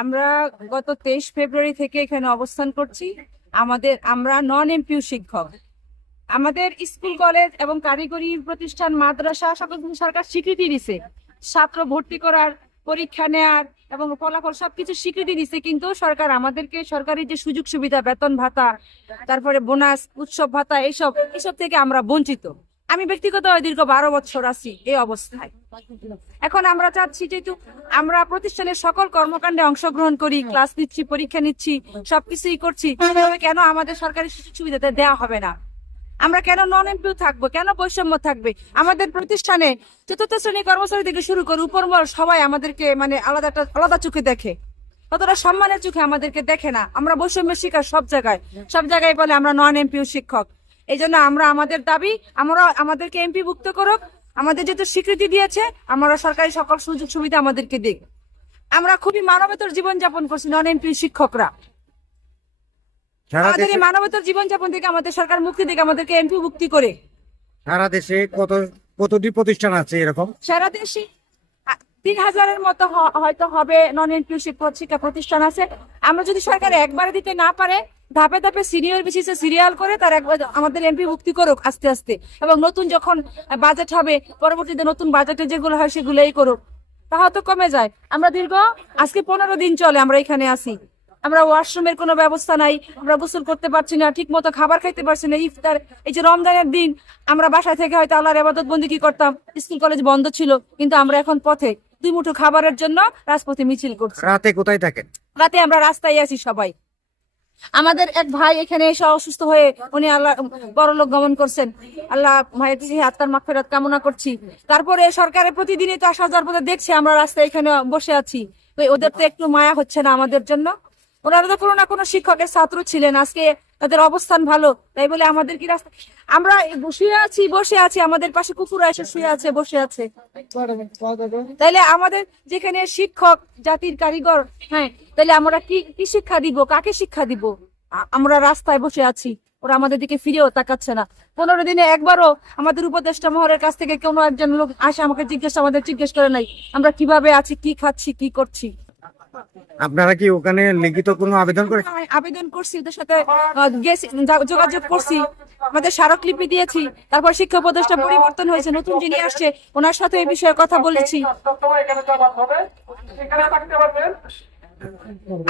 আমরা গত তেইশ ফেব্রুয়ারি থেকে এখানে অবস্থান করছি। আমাদের, আমরা নন এমপিউ শিক্ষক। আমাদের স্কুল, কলেজ এবং কারিগরি প্রতিষ্ঠান, মাদ্রাসা, সকল সরকার স্বীকৃতি দিছে। ছাত্র ভর্তি করার, পরীক্ষা নেয়ার এবং ফলাফল সবকিছু স্বীকৃতি দিছে, কিন্তু সরকার আমাদেরকে সরকারি যে সুযোগ সুবিধা, বেতন ভাতা, তারপরে বোনাস, উৎসব ভাতা এইসব এইসব থেকে আমরা বঞ্চিত। আমি ব্যক্তিগত দীর্ঘ বারো বছর আছি এই অবস্থায়। এখন আমরা চাচ্ছি যেহেতু আমরা প্রতিষ্ঠানের সকল কর্মকাণ্ডে অংশগ্রহণ করি ক্লাস নিচ্ছি, পরীক্ষা নিচ্ছি, সবকিছুই করছি। কেন আমাদের সরকারি সুযোগ সুবিধাতে দেওয়া হবে না? আমরা কেন নন এমপিও থাকব? কেন বৈষম্য থাকবে? আমাদের প্রতিষ্ঠানে চতুর্থ শ্রেণি কর্মচারী থেকে শুরু করে উপর সবাই আমাদেরকে মানে আলাদা আলাদা চোখে দেখে। কতটা সম্মানের চোখে আমাদেরকে দেখে না? আমরা বৈষম্যের শিকার সব জায়গায়। সব জায়গায় বলে আমরা নন এমপিও শিক্ষক। এই জন্য আমরা আমাদের দাবি, আমরা আমাদেরকে এমপি ভুক্ত করুক আমাদের যেহেতু স্বীকৃতি দিয়েছে আমরা সরকারি সকল সুযোগ সুবিধা আমাদেরকে দিক। আমরা খুবই মানবতর জীবনযাপন করছি নন এমপি শিক্ষকরা আমাদের এই মানবতর জীবনযাপন থেকে আমাদের সরকার মুক্তি দিকে আমাদেরকে এমপি মুক্তি করে। সারা দেশে কত কতটি প্রতিষ্ঠান আছে এরকম? সারা দেশে তিন হাজারের মতো হয়তো হবে নন ইনক্লুসিভ শিক্ষা প্রতিষ্ঠান আছে। আমরা যদি সরকার একবারে দিতে না পারে ধাপে ধাপে সিনিয়র বেসিসে সিরিয়াল করে তার একবার আমাদের এমপি মুক্তি করুক আস্তে আস্তে। এবং নতুন যখন বাজেট হবে পরবর্তীতে নতুন বাজেটে যেগুলো হয় সেগুলোই করুক। তাহলে তো কমে যায়। আমরা দীর্ঘ আজকে পনেরো দিন চলে আমরা এখানে আসি আমরা ওয়াশরুমের কোনো ব্যবস্থা নাই আমরা গোসল করতে পারছি না ঠিক মতো খাবার খাইতে পারছি না। ইফতার এই যে রমজানের দিন আমরা বাসায় থেকে হয়তো আল্লাহর আবাদত বন্দি কি করতাম? স্কুল কলেজ বন্ধ ছিল কিন্তু আমরা এখন পথে। দুই মুঠো খাবারের জন্য রাজপথে মিছিল করছে। রাতে কোথায় থাকেন? রাতে আমরা রাস্তায় আছি সবাই। আমাদের এক ভাই এখানে এসে অসুস্থ হয়ে উনি আল্লাহ বড় লোক গমন করছেন। আল্লাহ ভাইয়ের আত্মার মাগফিরাত কামনা করছি। তারপরে সরকারের প্রতিদিনই তো আসা যাওয়ার পথে দেখছে আমরা রাস্তায় এখানে বসে আছি। ওদের তো একটু মায়া হচ্ছে না আমাদের জন্য। ওনারা তো কোনো না কোনো শিক্ষকের ছাত্র ছিলেন, আজকে তাদের অবস্থান ভালো, তাই বলে আমাদের কি রাস্তা? আমরা শুয়ে আছি, বসে আছি, আমাদের পাশে কুকুর এসে শুয়ে আছে, বসে আছে। তাইলে আমাদের যেখানে শিক্ষক, জাতির কারিগর হ্যাঁ তাইলে আমরা কি কি শিক্ষা দিব, কাকে শিক্ষা দিব? আমরা রাস্তায় বসে আছি, ওরা আমাদের দিকে ফিরেও তাকাচ্ছে না। পনেরো দিনে একবারও আমাদের উপদেষ্টা মহলের কাছ থেকে কোনো একজন লোক আসে, আমাকে জিজ্ঞেস, আমাদের জিজ্ঞেস করে নাই, আমরা কীভাবে আছি, কি খাচ্ছি, কি করছি? আপনারা কি ওখানে লিখিত কোনো আবেদন করে আবেদন করছি, ওদের সাথে যোগাযোগ করছি। আমাদের স্মারকলিপি দিয়েছি, তারপর শিক্ষা উপদেষ্টা পরিবর্তন হয়েছে, নতুন যিনি আসছে, ওনার সাথে এই বিষয়ে কথা বলেছি।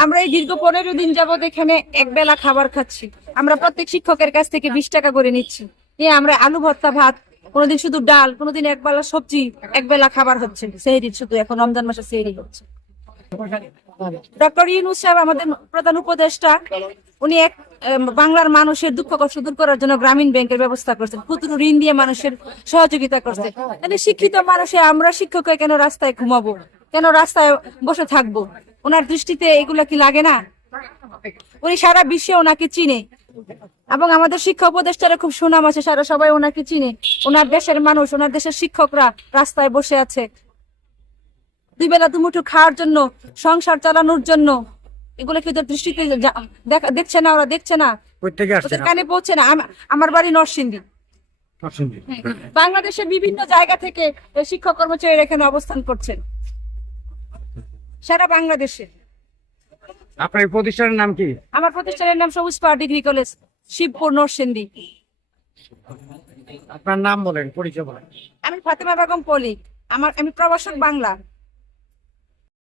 আমরা এই দীর্ঘ পনেরো দিন যাবত এখানে এক বেলা খাবার খাচ্ছি। আমরা প্রত্যেক শিক্ষকের কাছ থেকে বিশ টাকা করে নিচ্ছি। নিয়ে আমরা আলু ভর্তা ভাত, কোনোদিন শুধু ডাল, কোনোদিন এক বেলা সবজি এক বেলা খাবার হচ্ছে। সেহরি শুধু এখন রমজান মাসে সেহরি হচ্ছে। ডক্টর সাহেব, আমাদের প্রধান উপদেষ্টা, উনি এক বাংলার মানুষের দুঃখ কষ্ট দূর করার জন্য গ্রামীণ ব্যাংকের ব্যবস্থা করছেন ঋণ দিয়ে মানুষের সহযোগিতা করছে তাহলে শিক্ষিত মানুষে আমরা শিক্ষক কেন রাস্তায় ঘুমাবো? কেন রাস্তায় বসে থাকব? ওনার দৃষ্টিতে এগুলা কি লাগে না? উনি সারা বিশ্বে ওনাকে চিনে। এবং আমাদের শিক্ষা উপদেষ্টারা খুব সুনাম আছে, সারা সবাই ওনাকে চিনে। ওনার দেশের মানুষ, ওনার দেশের শিক্ষকরা রাস্তায় বসে আছে। দুই বেলা দুমুঠো খাওয়ার জন্য সংসার চালানোর জন্য। এগুলো কি দৃষ্টিতে দেখছে না ওরা দেখছে না? কানে পৌঁছে না। আমার বাড়ি নরসিংদী। বাংলাদেশের বিভিন্ন জায়গা থেকে শিক্ষক কর্মচারীরা এখানে অবস্থান করছেন। সারা বাংলাদেশে। আপনার প্রতিষ্ঠানের নাম কি? আমার প্রতিষ্ঠানের নাম সবুজ পাহাড় ডিগ্রি কলেজ শিবপুর নরসিংদী। আপনার নাম বলেন পরিচয় বলেন। আমি ফাতেমা বেগম পলি। আমার আমি প্রবাসক বাংলা।